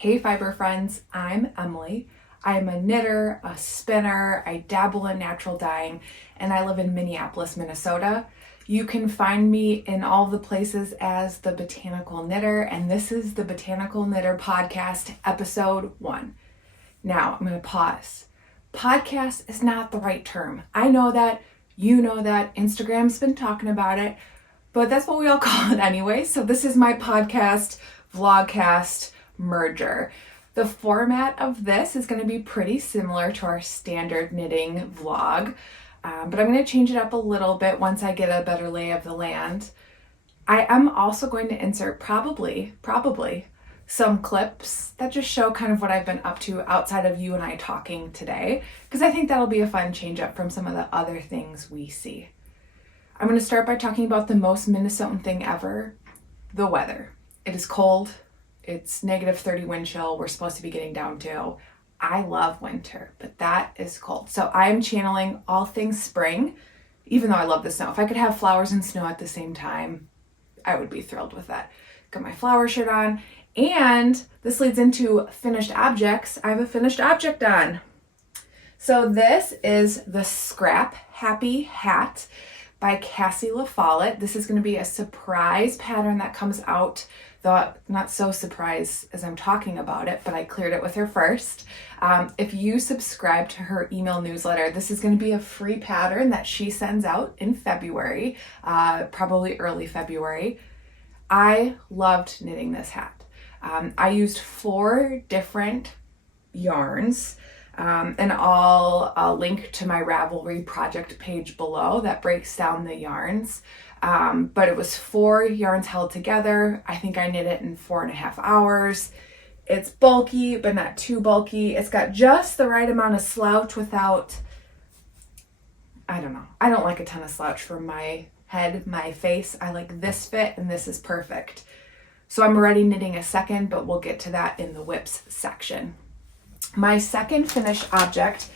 Hey fiber friends, I'm Emily. I'm a knitter, a spinner, I dabble in natural dyeing, and I live in Minneapolis, Minnesota. You can find me in all the places as the Botanical Knitter, and this is the Botanical Knitter Podcast, episode 1. Now, I'm going to pause. Podcast is not the right term. I know that, you know that, Instagram's been talking about it, but that's what we all call it anyway. So this is my podcast, vlogcast merger. The format of this is going to be pretty similar to our standard knitting vlog, but I'm going to change it up a little bit once I get a better lay of the land. I am also going to insert probably some clips that just show kind of what I've been up to outside of you and I talking today, because I think that'll be a fun change up from some of the other things we see. I'm going to start by talking about the most Minnesotan thing ever, the weather. It is cold. It's -30 wind chill. We're supposed to be getting down to. I love winter, but that is cold. So I'm channeling all things spring, even though I love the snow. If I could have flowers and snow at the same time, I would be thrilled with that. Got my flower shirt on, and this leads into finished objects. I have a finished object on. So this is the Scrap Happy Hat by Cassie LaFollette. This is going to be a surprise pattern that comes out, though not so surprised as I'm talking about it, but I cleared it with her first. If you subscribe to her email newsletter, this is going to be a free pattern that she sends out in February, probably early February. I loved knitting this hat. I used 4 different yarns, and I'll link to my Ravelry project page below that breaks down the yarns. But it was 4 yarns held together. I think I knit it in 4.5 hours. It's bulky, but not too bulky. It's got just the right amount of slouch without, I don't know. I don't like a ton of slouch for my head, my face. I like this fit, and this is perfect. So I'm already knitting a second, but we'll get to that in the whips section. My second finished object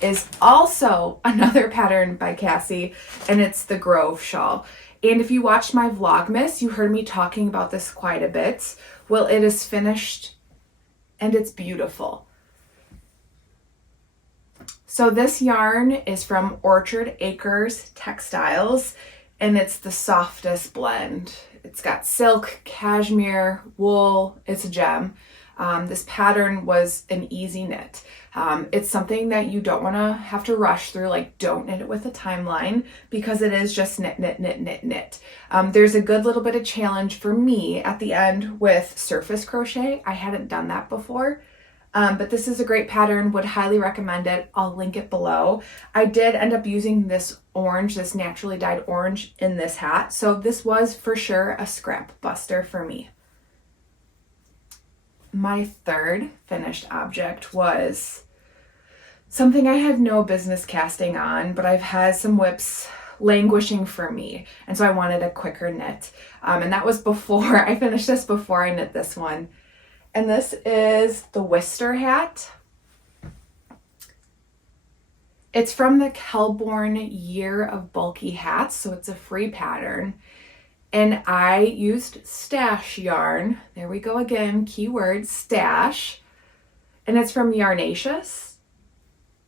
is also another pattern by Cassie, and it's the Grove shawl. And if you watched my Vlogmas, you heard me talking about this quite a bit. Well, it is finished and it's beautiful. So this yarn is from Orchard Acres Textiles, and it's the softest blend. It's got silk, cashmere, wool. It's a gem. This pattern was an easy knit. It's something that you don't want to have to rush through, like don't knit it with a timeline, because it is just knit, knit, knit, knit, knit. There's a good little bit of challenge for me at the end with surface crochet. I hadn't done that before, but this is a great pattern, would highly recommend it. I'll link it below. I did end up using this orange, this naturally dyed orange in this hat, so this was for sure a scrap buster for me. My third finished object was something I had no business casting on, but I've had some whips languishing for me, and so I wanted a quicker knit. And that was before, I finished this before I knit this one. And this is the Wister hat. It's from the Kelbourne Year of Bulky Hats, so it's a free pattern. And I used stash yarn. There we go again, keyword, stash. And it's from Yarnaceous.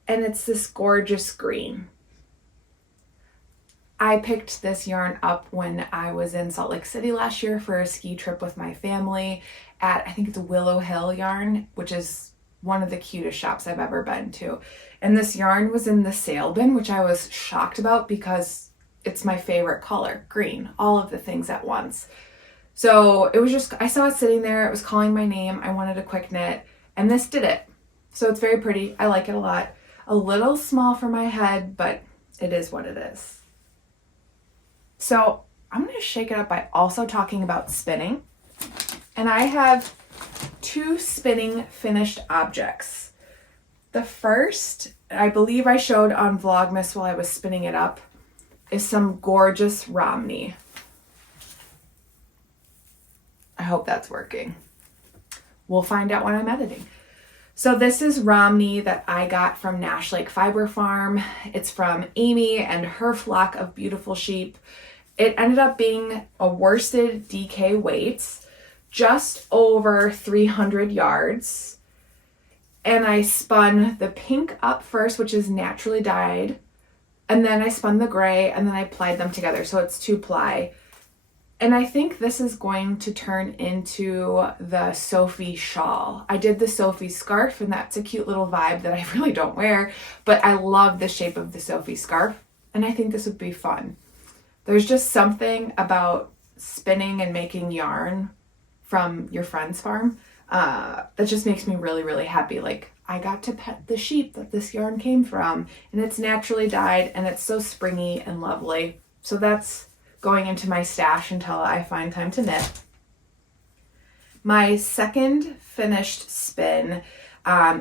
And it's this gorgeous green. I picked this yarn up when I was in Salt Lake City last year for a ski trip with my family at, I think it's Willow Hill Yarn, which is one of the cutest shops I've ever been to. And this yarn was in the sale bin, which I was shocked about because it's my favorite color, green, all of the things at once. So it was just, I saw it sitting there, it was calling my name, I wanted a quick knit, and this did it. So it's very pretty, I like it a lot. A little small for my head, but it is what it is. So I'm going to shake it up by also talking about spinning. And I have 2 spinning finished objects. The first, I believe I showed on Vlogmas while I was spinning it up, is some gorgeous Romney. I hope that's working. We'll find out when I'm editing. So this is Romney that I got from Nash Lake Fiber Farm. It's from Amy and her flock of beautiful sheep. It ended up being a worsted DK weight, just over 300 yards. And I spun the pink up first, which is naturally dyed. And then I spun the gray, and then I plied them together. So it's 2-ply. And I think this is going to turn into the Sophie shawl. I did the Sophie scarf, and that's a cute little vibe that I really don't wear, but I love the shape of the Sophie scarf, and I think this would be fun. There's just something about spinning and making yarn from your friend's farm that just makes me really, really happy. Like, I got to pet the sheep that this yarn came from, and it's naturally dyed, and it's so springy and lovely. So that's going into my stash until I find time to knit. My second finished spin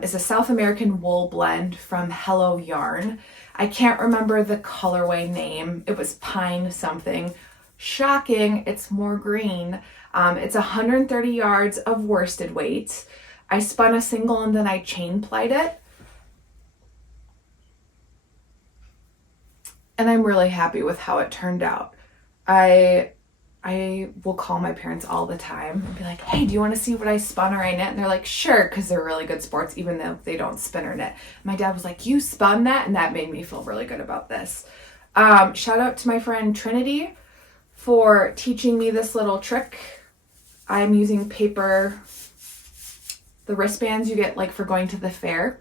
is a South American wool blend from Hello Yarn. I can't remember the colorway name. It was pine something. Shocking, it's more green. It's 130 yards of worsted weight. I spun a single and then I chain plied it. And I'm really happy with how it turned out. I will call my parents all the time and be like, hey, do you want to see what I spun or I knit? And they're like, sure, because they're really good sports, even though they don't spin or knit. My dad was like, you spun that? And that made me feel really good about this. Shout out to my friend Trinity for teaching me this little trick. I'm using paper, the wristbands you get like for going to the fair,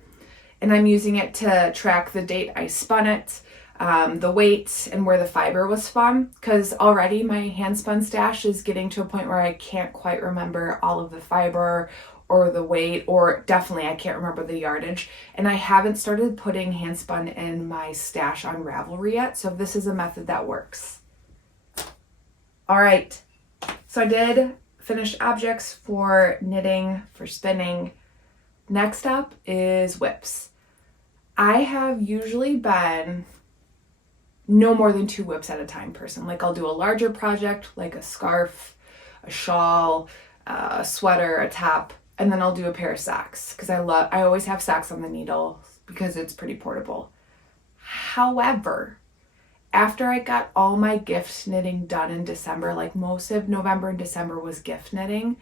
and I'm using it to track the date I spun it, the weight, and where the fiber was spun, because already my hand spun stash is getting to a point where I can't quite remember all of the fiber or the weight, or definitely I can't remember the yardage, and I haven't started putting hand spun in my stash on Ravelry yet, so this is a method that works. All right, so I did finished objects for knitting, for spinning. Next up is whips. I have usually been no more than 2 whips at a time person. Like, I'll do a larger project, like a scarf, a shawl, a sweater, a top, and then I'll do a pair of socks, because I always have socks on the needle because it's pretty portable. However, after I got all my gift knitting done in December, like most of November and December was gift knitting,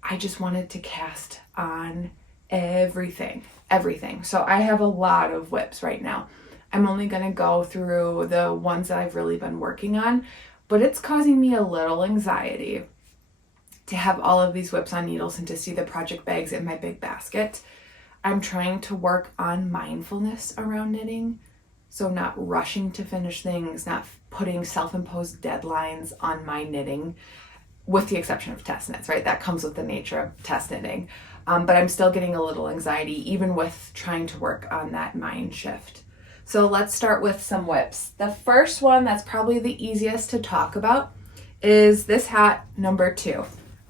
I just wanted to cast on everything. So I have a lot of whips right now. I'm only going to go through the ones that I've really been working on, but it's causing me a little anxiety to have all of these whips on needles and to see the project bags in my big basket. I'm trying to work on mindfulness around knitting. So not rushing to finish things, not putting self-imposed deadlines on my knitting, with the exception of test knits, right? That comes with the nature of test knitting. But I'm still getting a little anxiety, even with trying to work on that mind shift. So let's start with some whips. The first one that's probably the easiest to talk about is this hat number 2.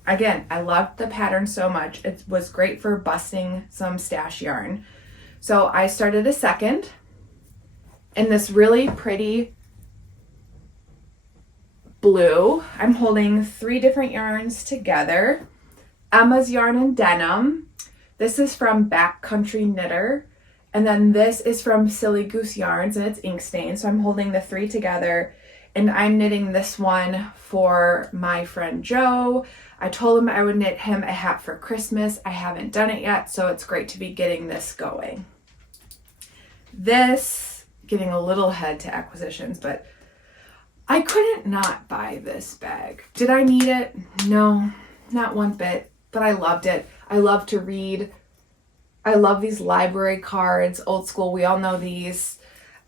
Again, I loved the pattern so much. It was great for busting some stash yarn. So I started a second in this really pretty blue. I'm holding 3 different yarns together. Emma's Yarn and Denim. This is from Backcountry Knitter. And then this is from Silly Goose Yarns, and it's ink stained. So I'm holding the 3 together, and I'm knitting this one for my friend Joe. I told him I would knit him a hat for Christmas. I haven't done it yet, so it's great to be getting this going. This, getting a little ahead to acquisitions, but I couldn't not buy this bag. Did I need it? No, not one bit, but I loved it. I love to read. I love these library cards, old school. We all know these.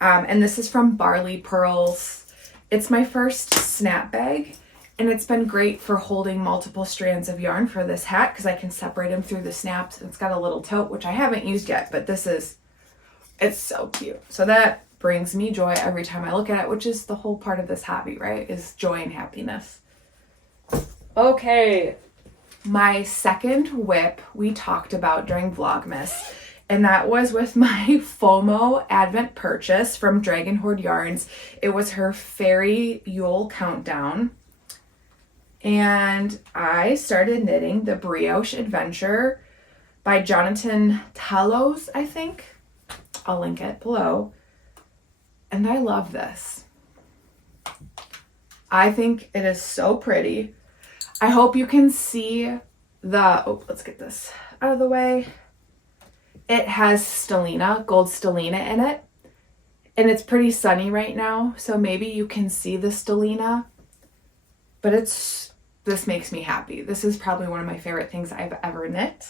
And this is from BarleyPurls. It's my first snap bag, and it's been great for holding multiple strands of yarn for this hat because I can separate them through the snaps. It's got a little tote, which I haven't used yet, but it's so cute. So that brings me joy every time I look at it, which is the whole part of this hobby, right? Is joy and happiness. Okay. My second whip we talked about during Vlogmas, and that was with my FOMO Advent purchase from Dragon Hoard Yarns. It was her Fairy Yule Countdown. And I started knitting the Brioche Adventure by Jonatan Tollow, I think. I'll link it below. And I love this. I think it is so pretty. I hope you can see let's get this out of the way. It has stellina, gold stellina in it. And it's pretty sunny right now, so maybe you can see the stellina. But this makes me happy. This is probably one of my favorite things I've ever knit.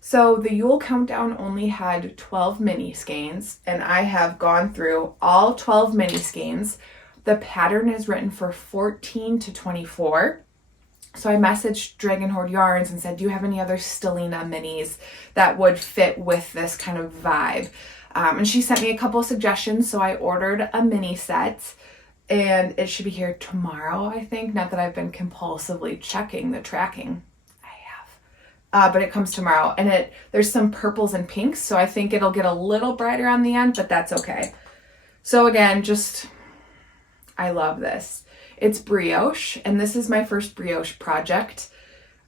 So the Yule countdown only had 12 mini skeins, and I have gone through all 12 mini skeins. The pattern is written for 14 to 24. So I messaged Dragon Hoard Yarns and said, do you have any other stellina minis that would fit with this kind of vibe? And she sent me a couple of suggestions, so I ordered a mini set, and it should be here tomorrow, I think. Not that I've been compulsively checking the tracking. I have. But it comes tomorrow, and there's some purples and pinks, so I think it'll get a little brighter on the end, but that's okay. So again, I love this. It's brioche, and this is my first brioche project.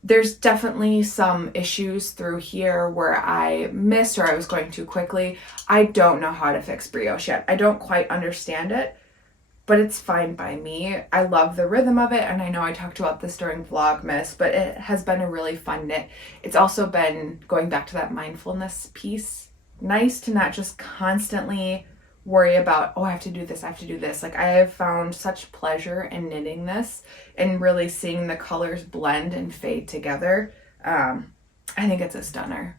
There's definitely some issues through here where I missed or I was going too quickly. I don't know how to fix brioche yet. I don't quite understand it, but it's fine by me. I love the rhythm of it, and I know I talked about this during Vlogmas, but it has been a really fun knit. It's also been going back to that mindfulness piece. Nice to not just constantly worry about, oh, I have to do this, I have to do this. Like, I have found such pleasure in knitting this and really seeing the colors blend and fade together. I think it's a stunner.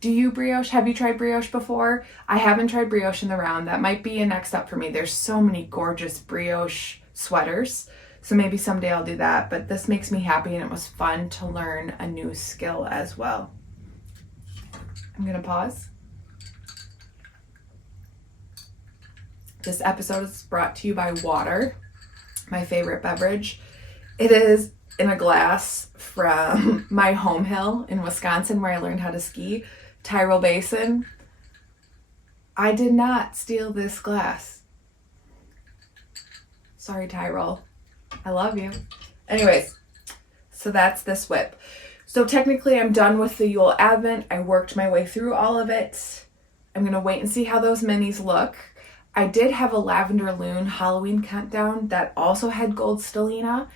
Do you brioche? Have you tried brioche before? I haven't tried brioche in the round. That might be a next up for me. There's so many gorgeous brioche sweaters, so maybe someday I'll do that. But this makes me happy, and it was fun to learn a new skill as well. I'm gonna pause. This episode is brought to you by water, my favorite beverage. It is in a glass from my home hill in Wisconsin where I learned how to ski, Tyrol Basin. I did not steal this glass. Sorry, Tyrol. I love you. Anyways, so that's this whip. So technically I'm done with the Yule Advent. I worked my way through all of it. I'm going to wait and see how those minis look. I did have a Lavender Lune Halloween countdown that also had gold stellina,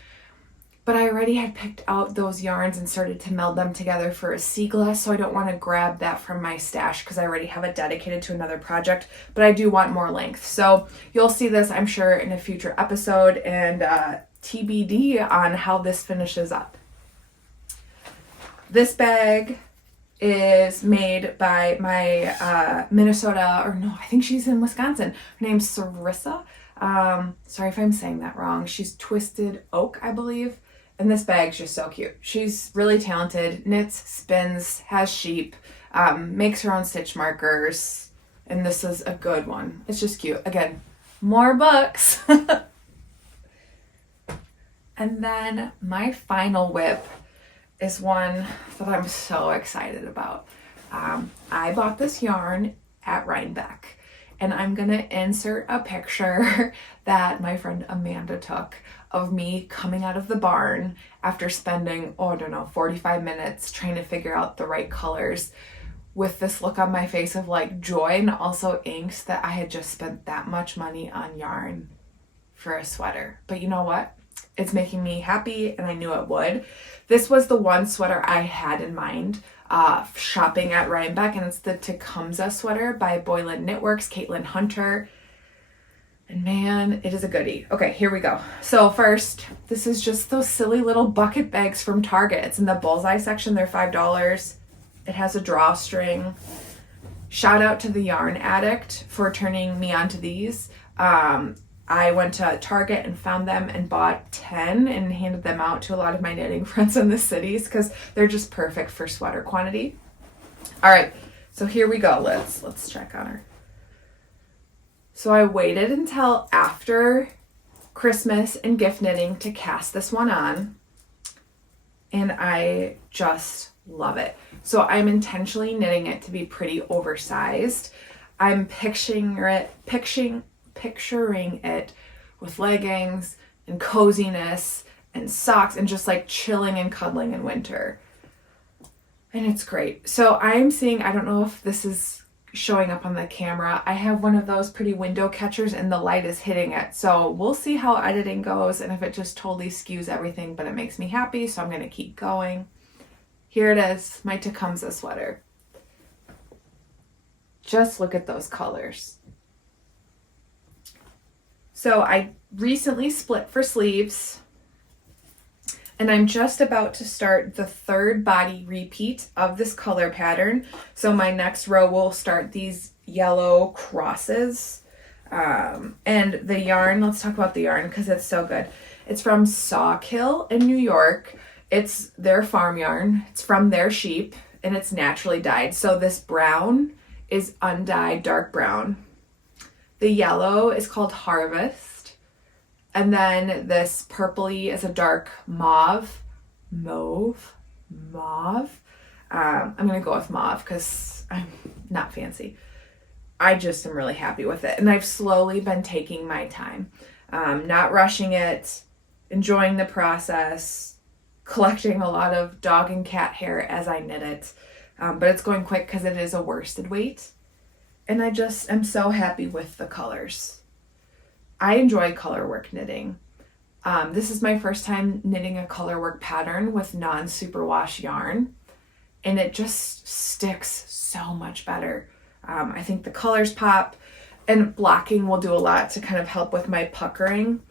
but I already had picked out those yarns and started to meld them together for a sea glass, so I don't want to grab that from my stash because I already have it dedicated to another project, but I do want more length. So you'll see this, I'm sure, in a future episode, and TBD on how this finishes up. This bag is made by my Minnesota, or no, I think she's in Wisconsin. Her name's Sarissa. Sorry if I'm saying that wrong. She's Twisted Oak, I believe. And this bag's just so cute. She's really talented, knits, spins, has sheep, makes her own stitch markers. And this is a good one. It's just cute. Again, more books. And then my final whip is one that I'm so excited about. I bought this yarn at Rhinebeck, and I'm gonna insert a picture that my friend Amanda took of me coming out of the barn after spending, 45 minutes trying to figure out the right colors, with this look on my face of like joy and also angst that I had just spent that much money on yarn for a sweater. But you know what? It's making me happy, and I knew it would. This was the one sweater I had in mind shopping at Rhinebeck, and it's the Tecumseh sweater by Boylan Knitworks, Caitlin Hunter. And man, it is a goodie. Okay, here we go. So first, this is just those silly little bucket bags from Target. It's in the bullseye section. They're $5. It has a drawstring. Shout out to the Yarn Addict for turning me onto these. I went to Target and found them and bought 10 and handed them out to a lot of my knitting friends in the cities because they're just perfect for sweater quantity. All right, so here we go. Let's check on her. So I waited until after Christmas and gift knitting to cast this one on, and I just love it. So I'm intentionally knitting it to be pretty oversized. I'm picturing it with leggings and coziness and socks and just like chilling and cuddling in winter. And it's great. So I'm seeing, I don't know if this is showing up on the camera. I have one of those pretty window catchers and the light is hitting it. So we'll see how editing goes and if it just totally skews everything, but it makes me happy, so I'm going to keep going. Here it is, my Tecumseh sweater. Just look at those colors. So I recently split for sleeves, and I'm just about to start the third body repeat of this color pattern. So my next row will start these yellow crosses. And the yarn, let's talk about the yarn because it's so good. It's from Sawkill in New York. It's their farm yarn. It's from their sheep and it's naturally dyed. So this brown is undyed dark brown. The yellow is called Harvest. And then this purpley is a dark mauve. Mauve. I'm going to go with mauve because I'm not fancy. I just am really happy with it. And I've slowly been taking my time, not rushing it, enjoying the process, collecting a lot of dog and cat hair as I knit it. But it's going quick because it is a worsted weight. And I just am so happy with the colors. I enjoy color work knitting. This is my first time knitting a color work pattern with non-superwash yarn. And it just sticks so much better. I think the colors pop, and blocking will do a lot to kind of help with my puckering.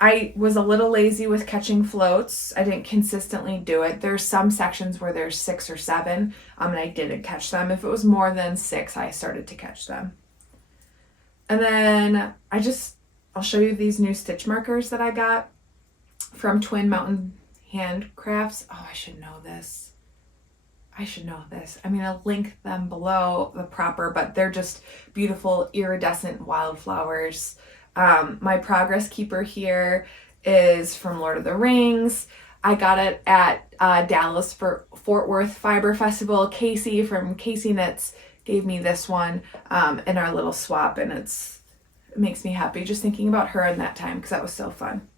I was a little lazy with catching floats. I didn't consistently do it. There's some sections where there's 6 or 7, and I didn't catch them. If it was more than 6, I started to catch them. And then I'll show you these new stitch markers that I got from Twin Mountain Handcrafts. Oh, I should know this. I'm going to link them below the proper, but they're just beautiful iridescent wildflowers. My progress keeper here is from Lord of the Rings. I got it at Dallas for Fort Worth Fiber Festival. Cassie from Cassie Knits gave me this one in our little swap, and it makes me happy just thinking about her in that time because that was so fun.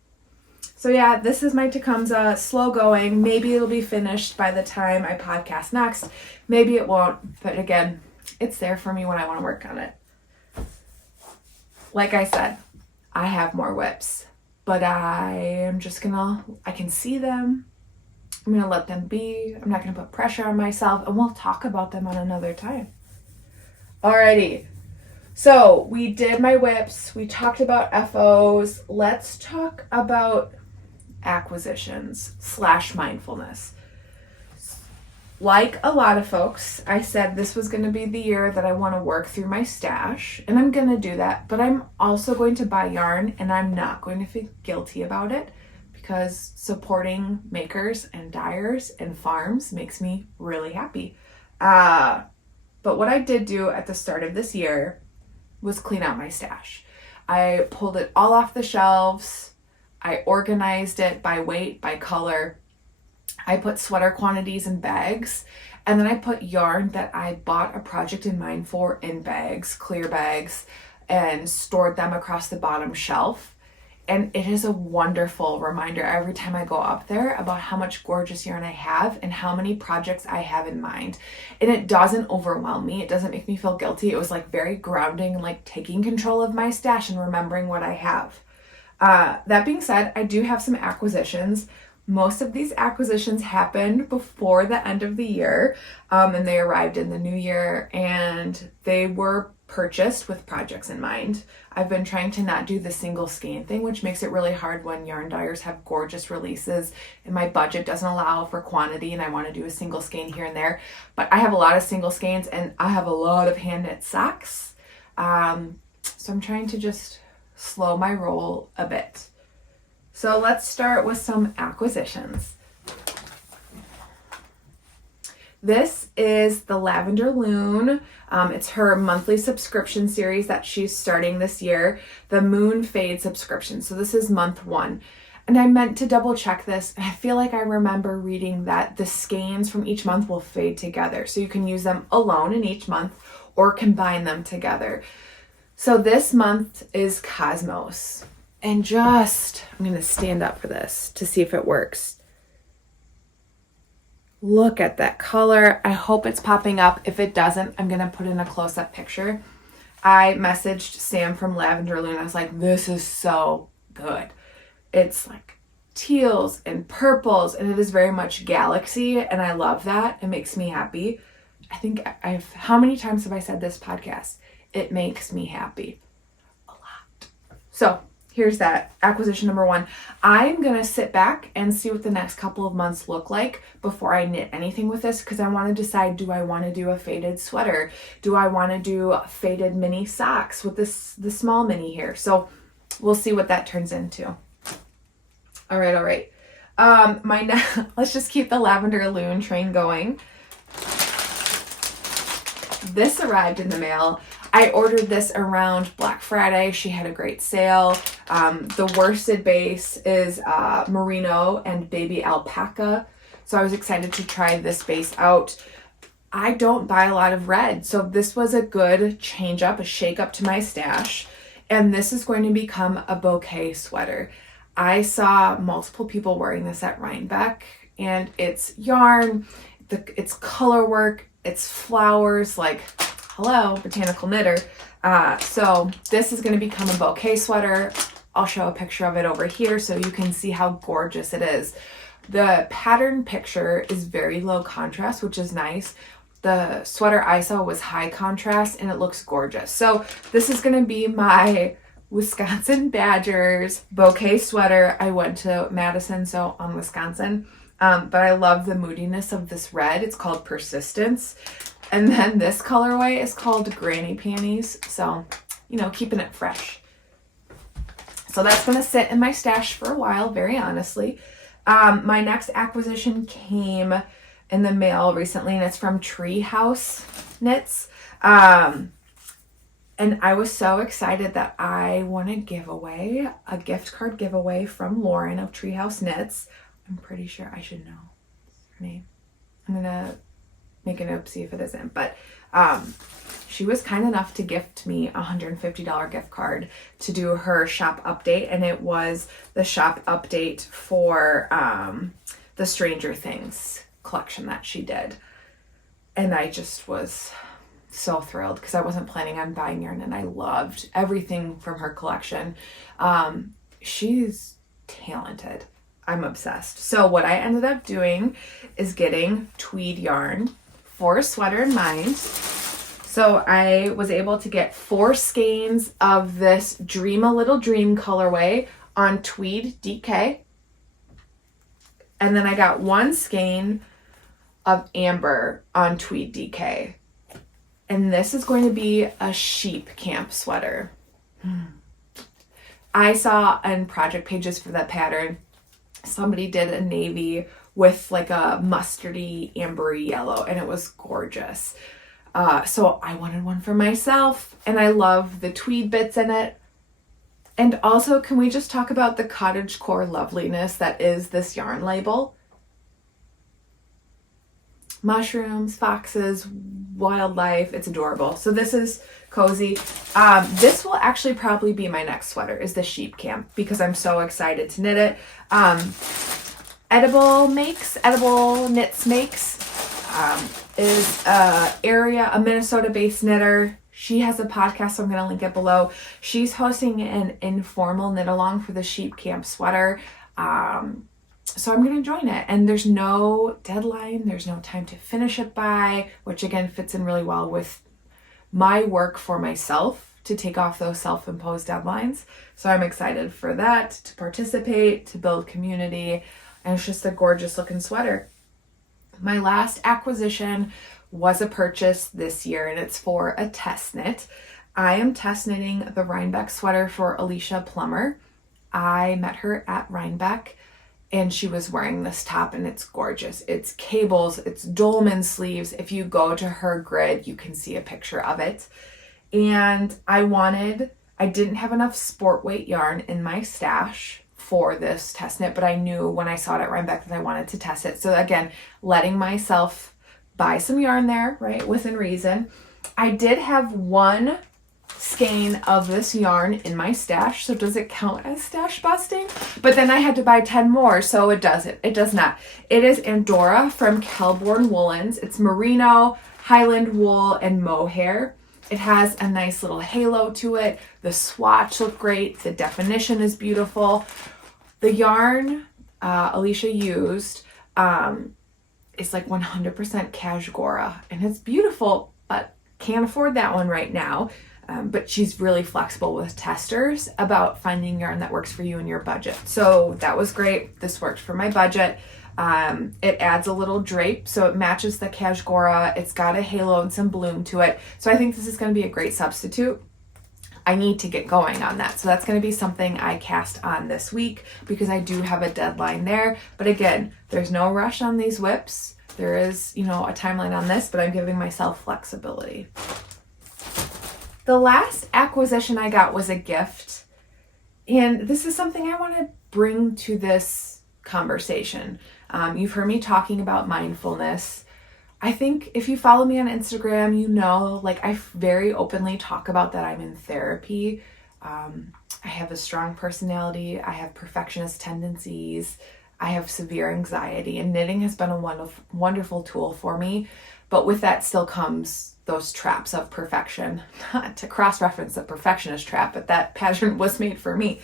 So yeah, this is my Tecumseh, slow going. Maybe it'll be finished by the time I podcast next. Maybe it won't, but again, it's there for me when I want to work on it. Like I said, I have more whips, but I can see them. I'm gonna let them be. I'm not gonna put pressure on myself, and we'll talk about them on another time. Alrighty. So we did my whips. We talked about FOs. Let's talk about acquisitions / mindfulness. Like a lot of folks, I said this was going to be the year that I want to work through my stash, and I'm going to do that, but I'm also going to buy yarn, and I'm not going to feel guilty about it because supporting makers and dyers and farms makes me really happy. But what I did do at the start of this year was clean out my stash. I pulled it all off the shelves. I organized it by weight, by color. I put sweater quantities in bags, and then I put yarn that I bought a project in mind for in bags, clear bags, and stored them across the bottom shelf. And it is a wonderful reminder every time I go up there about how much gorgeous yarn I have and how many projects I have in mind. And it doesn't overwhelm me. It doesn't make me feel guilty. It was like very grounding and like taking control of my stash and remembering what I have. That being said, I do have some acquisitions. Most of these acquisitions happened before the end of the year, and they arrived in the new year, and they were purchased with projects in mind. I've been trying to not do the single skein thing, which makes it really hard when yarn dyers have gorgeous releases and my budget doesn't allow for quantity and I want to do a single skein here and there. But I have a lot of single skeins and I have a lot of hand knit socks. So I'm trying to just slow my roll a bit. So let's start with some acquisitions. This is the Lavender Lune. It's her monthly subscription series that she's starting this year, the Moon Fade subscription. So this is month 1. And I meant to double check this. And I feel like I remember reading that the skeins from each month will fade together. So you can use them alone in each month or combine them together. So this month is Cosmos. And I'm going to stand up for this to see if it works. Look at that color. I hope it's popping up. If it doesn't, I'm going to put in a close-up picture. I messaged Sam from Lavender Lune. I was like, this is so good. It's like teals and purples, and it is very much galaxy, and I love that. It makes me happy. I think how many times have I said this podcast? It makes me happy. A lot. So here's that acquisition number 1. I'm going to sit back and see what the next couple of months look like before I knit anything with this, because I want to decide, do I want to do a faded sweater? Do I want to do faded mini socks with the small mini here? So we'll see what that turns into. All right. Let's just keep the Lavender Lune train going. This arrived in the mail. I ordered this around Black Friday. She had a great sale. The worsted base is merino and baby alpaca. So I was excited to try this base out. I don't buy a lot of red, so this was a good change up, a shake up to my stash. And this is going to become a bouquet sweater. I saw multiple people wearing this at Rhinebeck, and it's yarn, it's color work, it's flowers, like, hello, Botanical Knitter. So this is going to become a bouquet sweater. I'll show a picture of it over here so you can see how gorgeous it is. The pattern picture is very low contrast, which is nice. The sweater I saw was high contrast, and it looks gorgeous. So this is going to be my Wisconsin Badgers bouquet sweater. I went to Madison, so on Wisconsin. But I love the moodiness of this red. It's called Persistence. And then this colorway is called Granny Panties. So, keeping it fresh. So that's going to sit in my stash for a while, very honestly. My next acquisition came in the mail recently, and it's from Treehouse Knits. And I was so excited that I want to give away a gift card giveaway from Lauren of Treehouse Knits. I'm pretty sure I should know her name. I'm going to make a note, see if it isn't. But she was kind enough to gift me a $150 gift card to do her shop update. And it was the shop update for the Stranger Things collection that she did. And I just was so thrilled because I wasn't planning on buying yarn, and I loved everything from her collection. She's talented. I'm obsessed. So what I ended up doing is getting tweed yarn for a sweater in mind. So I was able to get 4 skeins of this Dream a Little Dream colorway on tweed DK. And then I got 1 skein of amber on tweed DK. And this is going to be a sheep camp sweater. I saw on project pages for that pattern, somebody did a navy with like a mustardy, ambery yellow, and it was gorgeous. So I wanted one for myself, and I love the tweed bits in it. And also, can we just talk about the cottagecore loveliness that is this yarn label? Mushrooms, foxes, wildlife, it's adorable. So this is cozy. This will actually probably be my next sweater, is the sheep camp, because I'm so excited to knit it. Edible Knits makes is a Minnesota-based knitter. She has a podcast, so I'm going to link it below. She's hosting an informal knit along for the sheep camp sweater. So I'm going to join it, and there's no deadline. There's no time to finish it by, which again fits in really well with my work for myself to take off those self-imposed deadlines. So I'm excited for that, to participate, to build community, and it's just a gorgeous looking sweater. My last acquisition was a purchase this year, and it's for a test knit. I am test knitting the Rhinebeck sweater for Alicia Plummer. I met her at Rhinebeck, and she was wearing this top, and it's gorgeous. It's cables, it's dolman sleeves. If you go to her grid, you can see a picture of it. And I didn't have enough sport weight yarn in my stash for this test knit, but I knew when I saw it at Rhinebeck that I wanted to test it. So again, letting myself buy some yarn there, right, within reason. I did have 1 skein of this yarn in my stash. So does it count as stash busting? But then I had to buy 10 more, so it doesn't. It does not. It is Andorra from Kelbourne Woolens. It's merino, Highland wool, and mohair. It has a nice little halo to it. The swatch look great. The definition is beautiful. The yarn Alicia used is like 100% Cashgora, and it's beautiful, but can't afford that one right now. But she's really flexible with testers about finding yarn that works for you and your budget. So that was great. This worked for my budget. It adds a little drape, so it matches the Cashgora. It's got a halo and some bloom to it. So I think this is going to be a great substitute. I need to get going on that. So that's going to be something I cast on this week because I do have a deadline there. But again, there's no rush on these whips. There is, a timeline on this, but I'm giving myself flexibility. The last acquisition I got was a gift. And this is something I want to bring to this conversation. You've heard me talking about mindfulness. I think if you follow me on Instagram, I very openly talk about that I'm in therapy. I have a strong personality. I have perfectionist tendencies. I have severe anxiety, and knitting has been a wonderful tool for me. But with that still comes those traps of perfection. Not to cross-reference the perfectionist trap, but that pattern was made for me.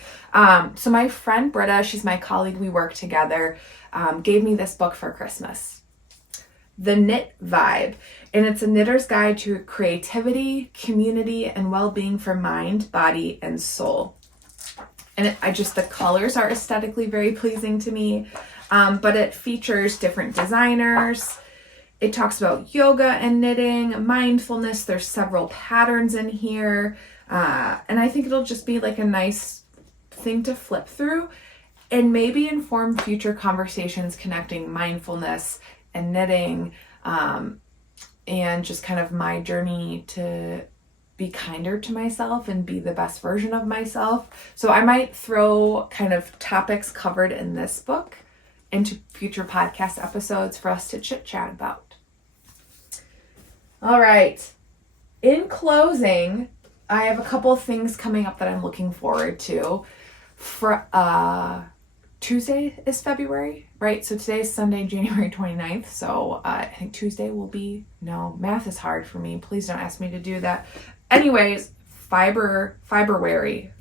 So my friend Britta, she's my colleague, we work together, gave me this book for Christmas. The Knit Vibe, and it's a knitter's guide to creativity, community, and well-being for mind, body, and soul. And the colors are aesthetically very pleasing to me, but it features different designers. It talks about yoga and knitting, mindfulness. There's several patterns in here, and I think it'll just be like a nice thing to flip through and maybe inform future conversations connecting mindfulness and knitting, and just kind of my journey to be kinder to myself and be the best version of myself. So I might throw kind of topics covered in this book into future podcast episodes for us to chit chat about. All right. In closing, I have a couple of things coming up that I'm looking forward to. For Tuesday is February, right? So today is Sunday, January 29th. So I think Tuesday will be, math is hard for me. Please don't ask me to do that. Anyways, Fiberwary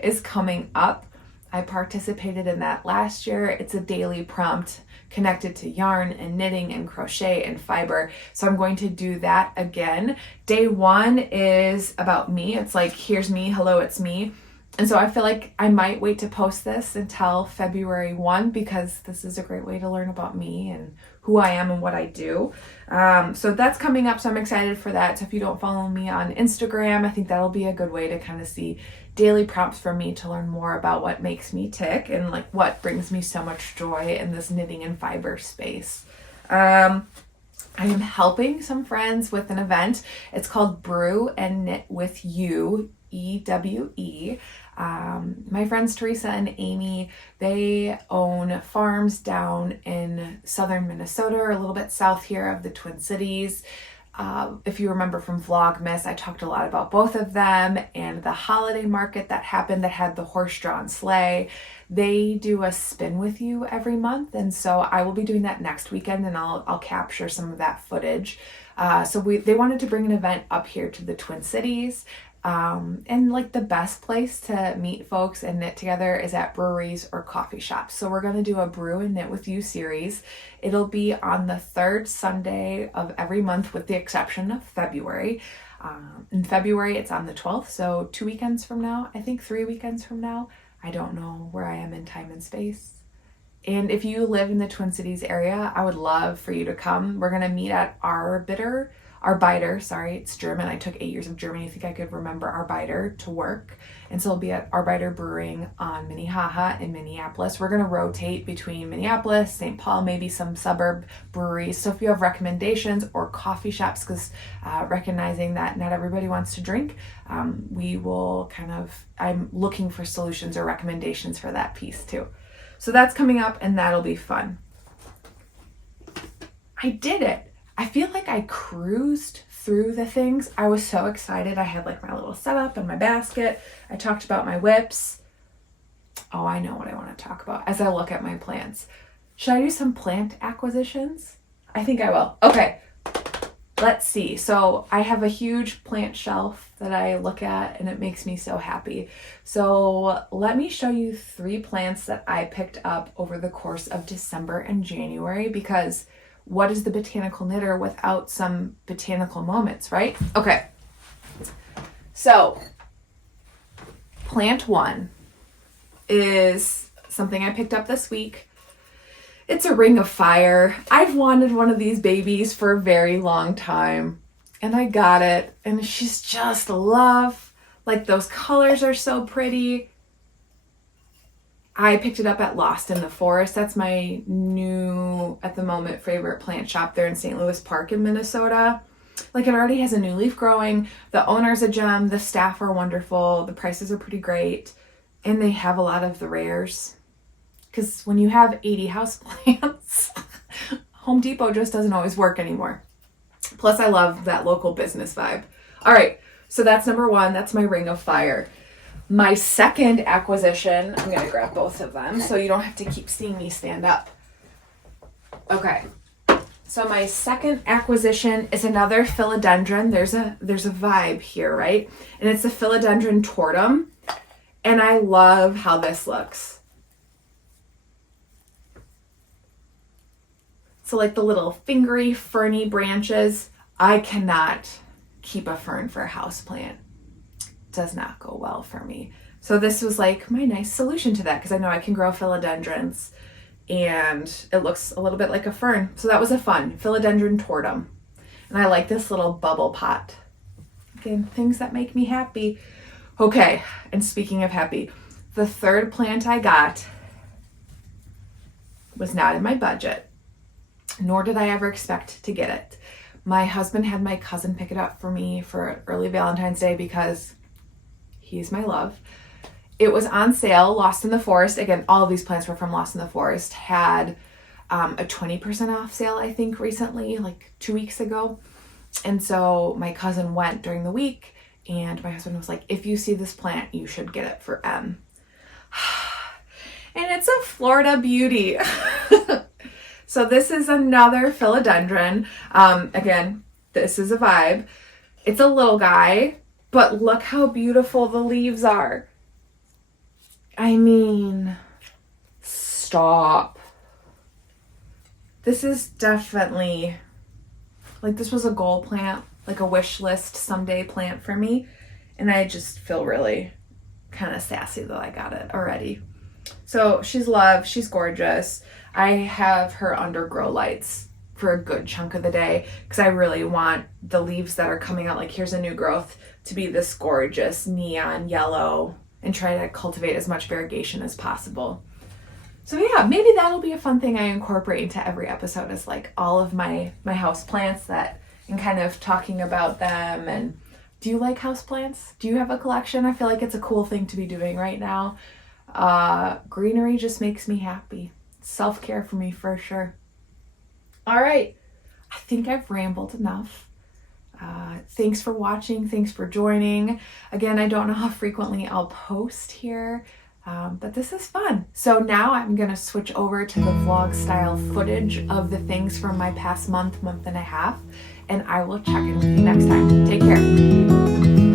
is coming up. I participated in that last year. It's a daily prompt connected to yarn and knitting and crochet and fiber. So I'm going to do that again. Day 1 is about me. It's like, here's me, hello, it's me. And so I feel like I might wait to post this until February 1 because this is a great way to learn about me and who I am and what I do. So that's coming up, so I'm excited for that. So if you don't follow me on Instagram, I think that'll be a good way to kind of see daily prompts for me to learn more about what makes me tick and like what brings me so much joy in this knitting and fiber space. I am helping some friends with an event. It's called Brew and Knit with You, EWE. My friends Teresa and Amy, they own farms down in southern Minnesota, or a little bit south here of the Twin Cities. If you remember from Vlogmas, I talked a lot about both of them and the holiday market that happened that had the horse-drawn sleigh. They do a spin with you every month, and so I will be doing that next weekend, and I'll capture some of that footage. So they wanted to bring an event up here to the Twin Cities. And like the best place to meet folks and knit together is at breweries or coffee shops. So we're going to do a Brew and Knit with You series. It'll be on the 3rd Sunday of every month with the exception of February. In February, it's on the 12th. So 2 weekends from now, I think 3 weekends from now. I don't know where I am in time and space. And if you live in the Twin Cities area, I would love for you to come. We're going to meet at Arbiter, it's German. I took 8 years of German. I think I could remember Arbiter to work. And so it'll be at Arbiter Brewing on Minnehaha in Minneapolis. We're going to rotate between Minneapolis, St. Paul, maybe some suburb breweries. So if you have recommendations or coffee shops, because recognizing that not everybody wants to drink, we will I'm looking for solutions or recommendations for that piece too. So that's coming up and that'll be fun. I did it. I feel like I cruised through the things. I was so excited. I had like my little setup and my basket. I talked about my whips. Oh, I know what I want to talk about as I look at my plants. Should I do some plant acquisitions? I think I will. Okay, let's see. So I have a huge plant shelf that I look at and it makes me so happy. So let me show you 3 plants that I picked up over the course of December and January, because what is the Botanical Knitter without some botanical moments, right? Okay, so plant 1 is something I picked up this week. It's a ring of fire. I've wanted one of these babies for a very long time and I got it, and she's just love. Like, those colors are so pretty. I picked it up at Lost in the Forest. That's my new, at the moment, favorite plant shop there in St. Louis Park in Minnesota. Like, it already has a new leaf growing. The owner's a gem. The staff are wonderful. The prices are pretty great. And they have a lot of the rares. Because when you have 80 houseplants, Home Depot just doesn't always work anymore. Plus, I love that local business vibe. All right, so that's number 1. That's my ring of fire. My second acquisition, I'm going to grab both of them so you don't have to keep seeing me stand up. Okay, so my second acquisition is another philodendron. There's a vibe here, right? And it's a Philodendron Tortum. And I love how this looks. So like the little fingery, ferny branches. I cannot keep a fern for a houseplant. Does not go well for me. So this was like my nice solution to that, because I know I can grow philodendrons and it looks a little bit like a fern. So that was a fun Philodendron Tortum. And I like this little bubble pot. Again, things that make me happy. Okay, and speaking of happy, the third plant I got was not in my budget, nor did I ever expect to get it. My husband had my cousin pick it up for me for early Valentine's Day because he's my love. It was on sale. Lost in the Forest, again, all of these plants were from Lost in the Forest, had a 20% off sale, I think, recently, like 2 weeks ago. And so my cousin went during the week, and my husband was like, if you see this plant, you should get it for M. And it's a Florida beauty. So this is another philodendron. Again, this is a vibe. It's a little guy, but look how beautiful the leaves are. I mean, stop. This is definitely, like, this was a goal plant, like a wish list someday plant for me. And I just feel really kind of sassy that I got it already. So she's loved, she's gorgeous. I have her under grow lights for a good chunk of the day because I really want the leaves that are coming out, like here's a new growth, to be this gorgeous neon yellow, and try to cultivate as much variegation as possible. So yeah, maybe that'll be a fun thing I incorporate into every episode, is like all of my house plants, that, and kind of talking about them. And do you like house plants? Do you have a collection? I feel like it's a cool thing to be doing right now. Greenery just makes me happy. Self-care for me for sure. All right, I think I've rambled enough. Thanks for watching. Thanks for joining. Again, I don't know how frequently I'll post here, but this is fun. So now I'm going to switch over to the vlog style footage of the things from my past month and a half, and I will check in with you next time. Take care.